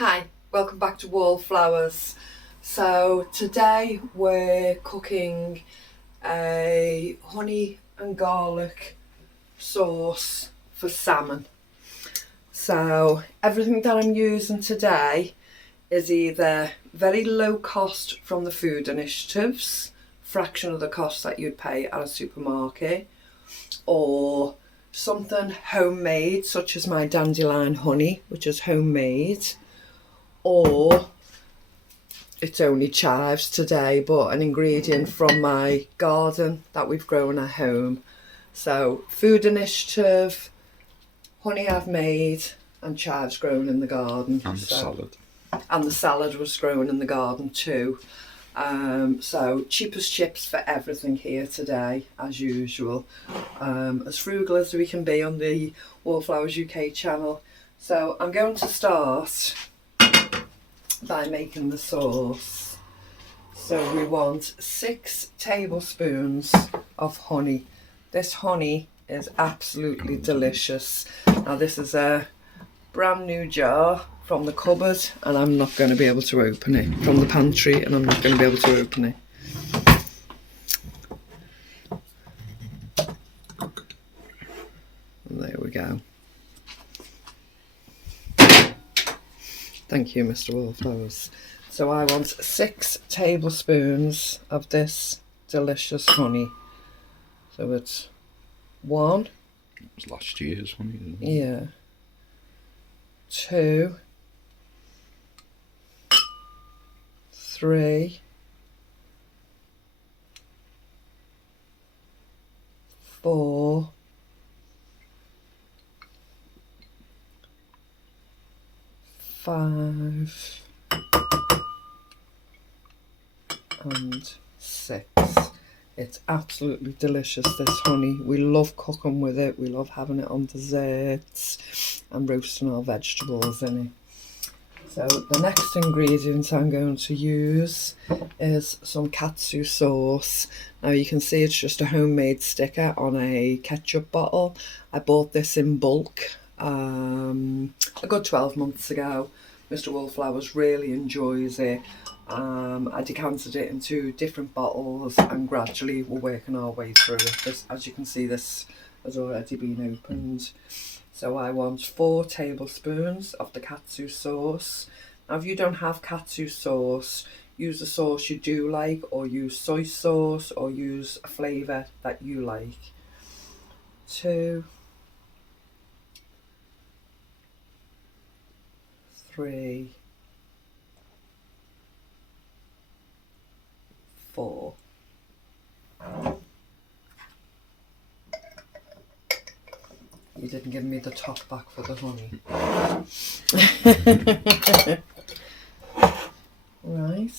Hi, welcome back to Wallflowers. So today we're cooking a honey and garlic sauce for salmon. So everything that I'm using today is either very low cost from the food initiatives, fraction of the cost that you'd pay at a supermarket, or something homemade such as my dandelion honey, which is homemade, or it's only chives today, but an ingredient from my garden that we've grown at home. So food initiative, honey I've made, and chives grown in the garden. And salad. And the salad was grown in the garden too. So cheapest chips for everything here today, as usual. As frugal as we can be on the Wallflowers UK channel. So I'm going to start by making the sauce. So we want 6 tablespoons of honey. This honey is absolutely delicious. Now this is a brand new jar from the cupboard and I'm not going to be able to open it, from the pantry, and I'm not going to be able to open it. And there we go. Thank you, Mr. Wallflowers. So I want 6 tablespoons of this delicious honey. So it's 1. It was last year's honey, isn't it? Yeah. 2. 3. 4. 5. And 6. It's absolutely delicious, this honey. We love cooking with it. We love having it on desserts and roasting our vegetables in it. So the next ingredient I'm going to use is some katsu sauce. Now you can see it's just a homemade sticker on a ketchup bottle. I bought this in bulk a good 12 months ago. Mr. Wallflowers really enjoys it. I decanted it into different bottles and gradually we're working our way through it. This, as you can see, this has already been opened. So I want 4 tablespoons of the katsu sauce. Now if you don't have katsu sauce, use a sauce you do like, or use soy sauce, or use a flavour that you like. 2, 3, 4. You didn't give me the top back for the honey. Right,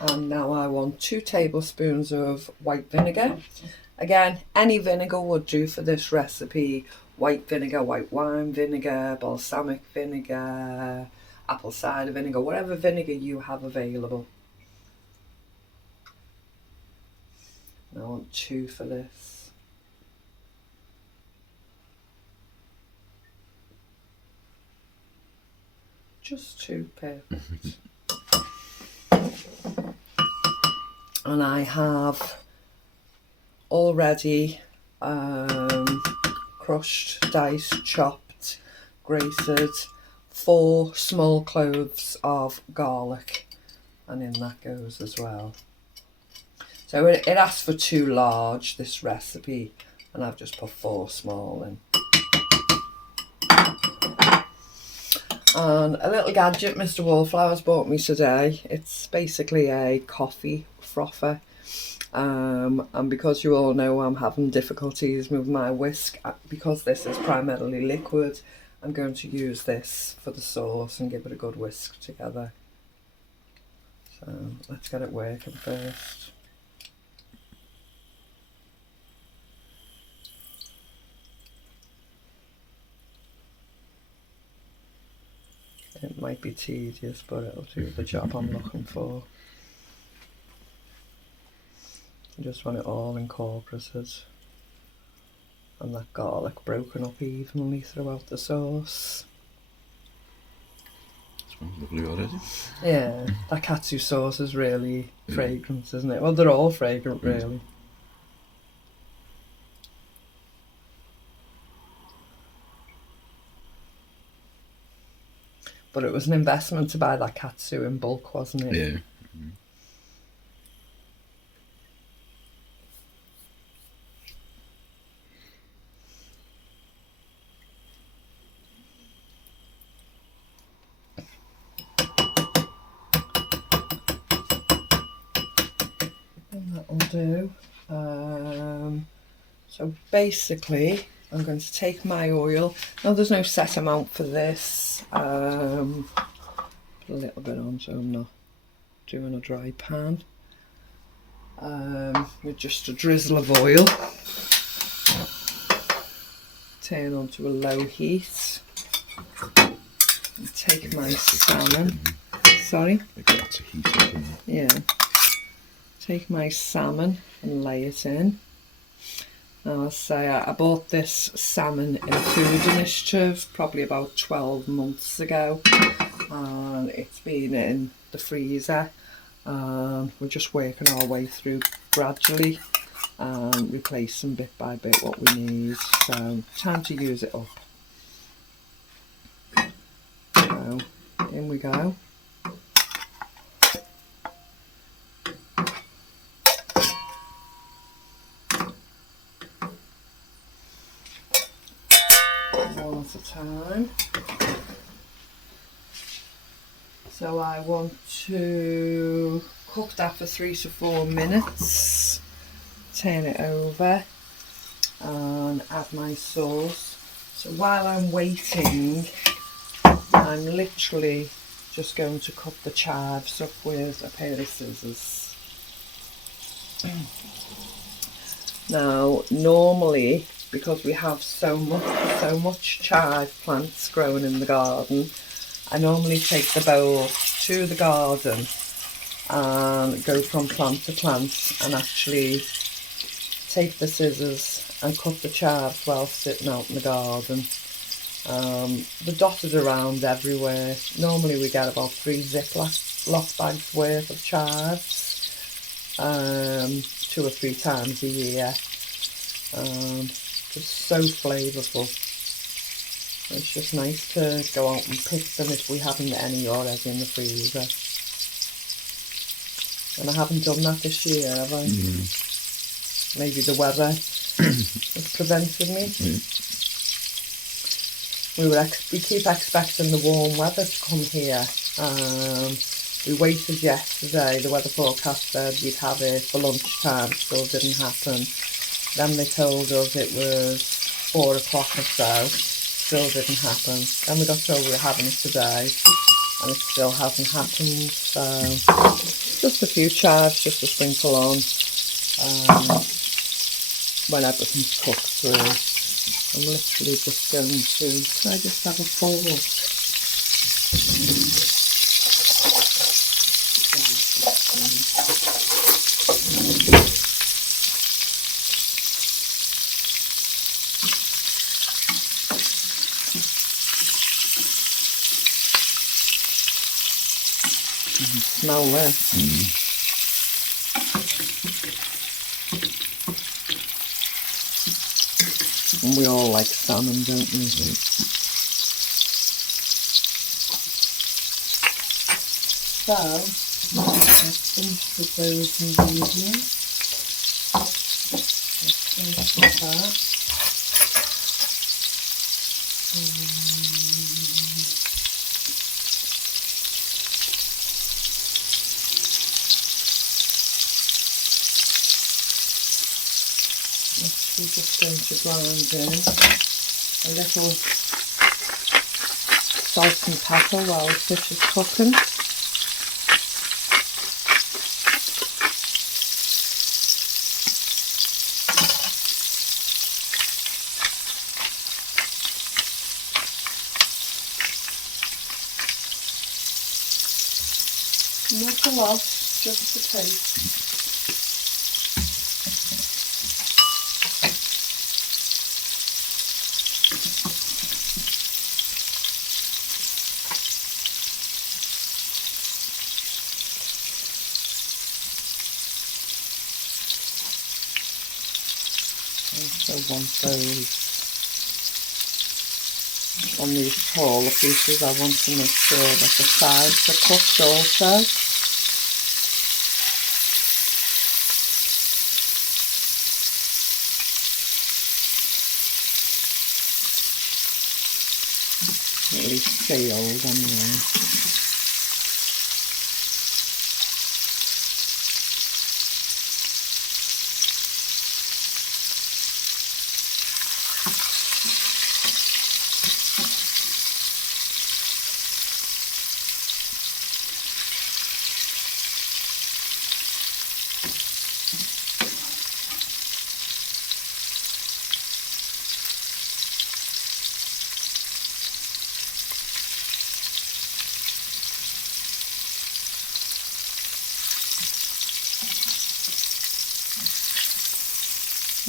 and now I want 2 tablespoons of white vinegar. Again, any vinegar would do for this recipe. White vinegar, white wine vinegar, balsamic vinegar, apple cider vinegar, whatever vinegar you have available. I want 2 for this. Just 2, perfect. And I have already crushed, diced, chopped, grated 4 small cloves of garlic, and in that goes as well. So it asks for 2 large, this recipe, and I've just put 4 small in. And a little gadget Mr. Wallflowers bought me today. It's basically a coffee frother. And because you all know I'm having difficulties with my whisk, because this is primarily liquid, I'm going to use this for the sauce and give it a good whisk together. So let's get it working first. It might be tedious, but it'll do the job I'm looking for. I just want it all incorporated and that garlic broken up evenly throughout the sauce. smells lovely already. Yeah, that katsu sauce is really fragrant, isn't it? Well, they're all fragrant, really. But it was an investment to buy that katsu in bulk, wasn't it? Yeah. And that'll do. So basically, I'm going to take my oil. Now, there's no set amount for this. Put a little bit on so I'm not doing a dry pan. With just a drizzle of oil. Turn onto a low heat. And take my salmon. Sorry? It gets a heat up in it. Yeah. Take my salmon and lay it in. Now, I'll say I bought this salmon in a food initiative probably about 12 months ago, and it's been in the freezer. We're just working our way through gradually and replacing bit by bit what we need. So, time to use it up. So, in we go. One at a time. So I want to cook that for 3 to 4 minutes, turn it over and add my sauce. So while I'm waiting, I'm literally just going to cut the chives up with a pair of scissors. Now, normally, because we have so much chive plants growing in the garden, I normally take the bowl to the garden and go from plant to plant and actually take the scissors and cut the chives while sitting out in the garden. They're dotted around everywhere. Normally we get about 3 Ziploc bags worth of chives 2 or 3 times a year. Just so flavourful. It's just nice to go out and pick them if we haven't any already in the freezer. And I haven't done that this year, have I? Maybe the weather has prevented me. We keep expecting the warm weather to come here. We waited yesterday. The weather forecast said we'd have it for lunchtime. Still didn't happen. Then they told us it was 4 o'clock or so. Still didn't happen. Then we got told we were having it today, and it still hasn't happened. So just a few chives just to sprinkle on when everything's cooked through. I'm literally just going to, can I just have a fork? Smell this. And we all like salmon, don't we? So, let's finish with those ingredients. Let's finish with that. We're just going to grind in a little salt and pepper while the fish is cooking. Not a lot, just a taste. So want those on these taller pieces. I want to make sure that the sides are cooked also. At least sealed anyway.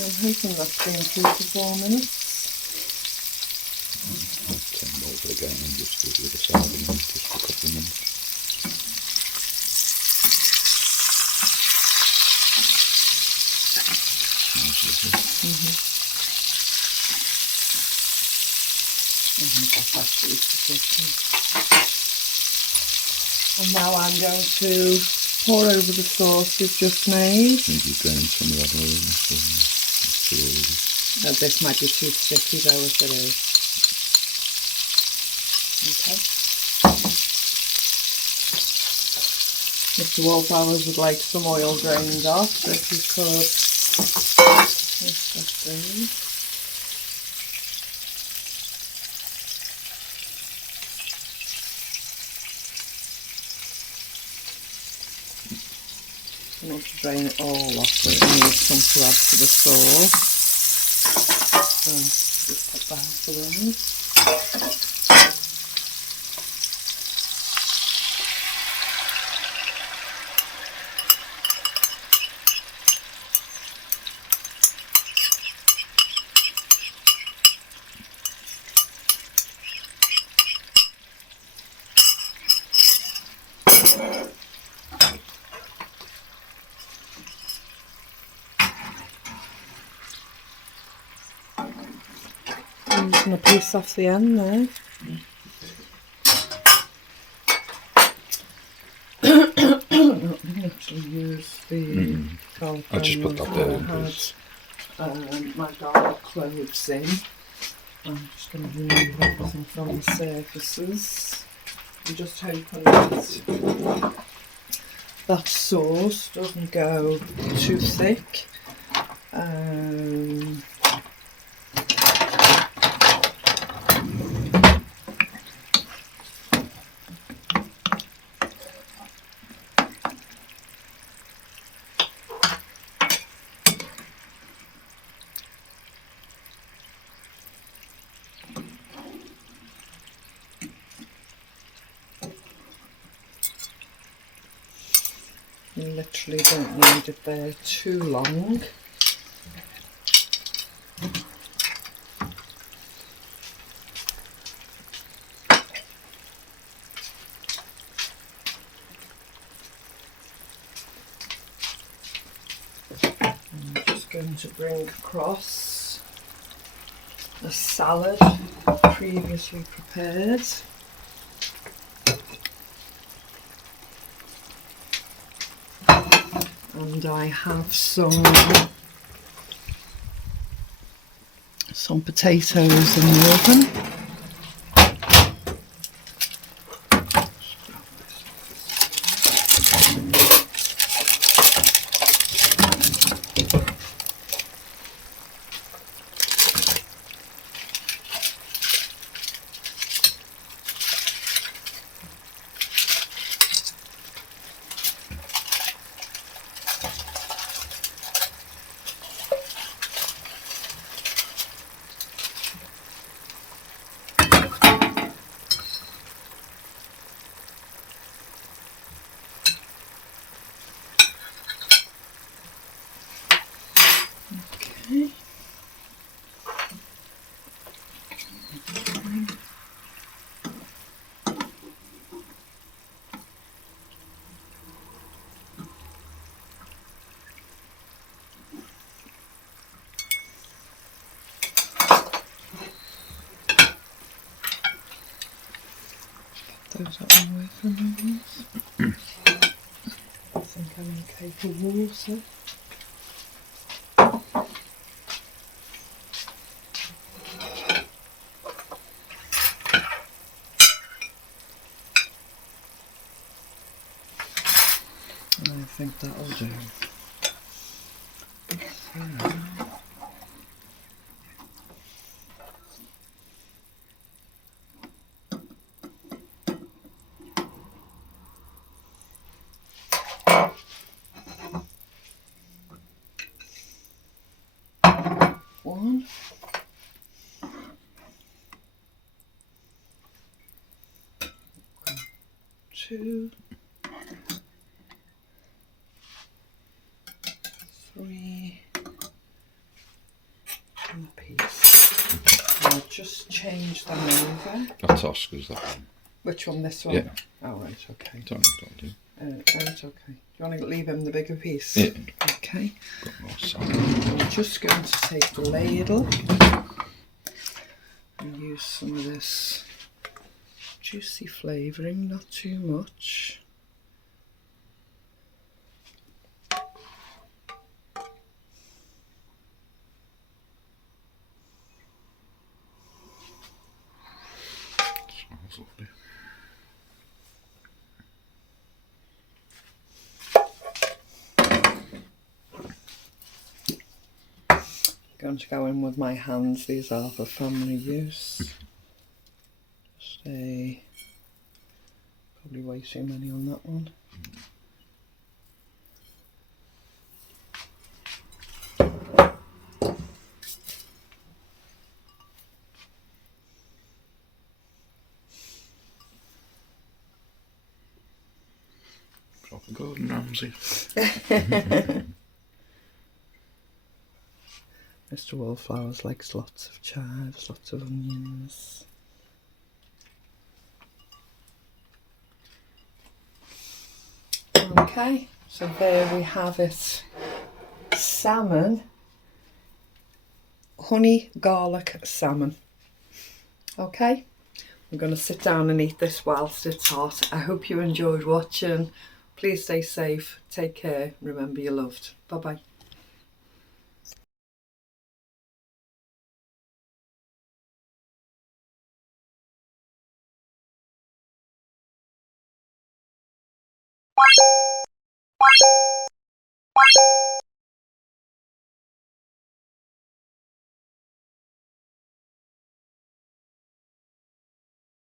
I'm hoping that's been 2 to 4 minutes. I'll turn over again and just do the other side of them just for a couple of minutes. I think that's actually sufficient. And now I'm going to pour over the sauce we've just made. I think you've drained some of that oil, so it's too oily. Now this might be too sticky though if it is. Okay. Mr. Wallflowers would like some oil drained off, so if you could taste that through. You want to drain it all off, so it needs some to add to the sauce. So just put that out the way. Using a piece off the end there. I actually use the garlic. I just put that there because my garlic cloves in. I'm just going to remove everything from the surfaces. I'm just hoping that sauce doesn't go too thick. You literally don't need it there too long. I'm just going to bring across a salad previously prepared. And I have some potatoes in the oven. Is that one away from me? I think I'm in a cake of water. I think that'll do. One. Two. 3. And a piece. I'll just change them over. That's Oscar's, that one. Which one? This one? Yeah. Oh, right, okay. Don't do. It's okay. Do you want to leave him the bigger piece? Yeah. Okay. Got more salmon. I'm just going to take the ladle and use some of this juicy flavouring, not too much. Smells lovely. Going to go in with my hands. These are for family use. Just probably way too many on that one. Proper Gordon Ramsay. Mr. Wallflowers likes lots of chives, lots of onions. Okay, so there we have it. Salmon, honey garlic salmon. Okay, I'm going to sit down and eat this whilst it's hot. I hope you enjoyed watching. Please stay safe, take care, remember you're loved. Bye bye.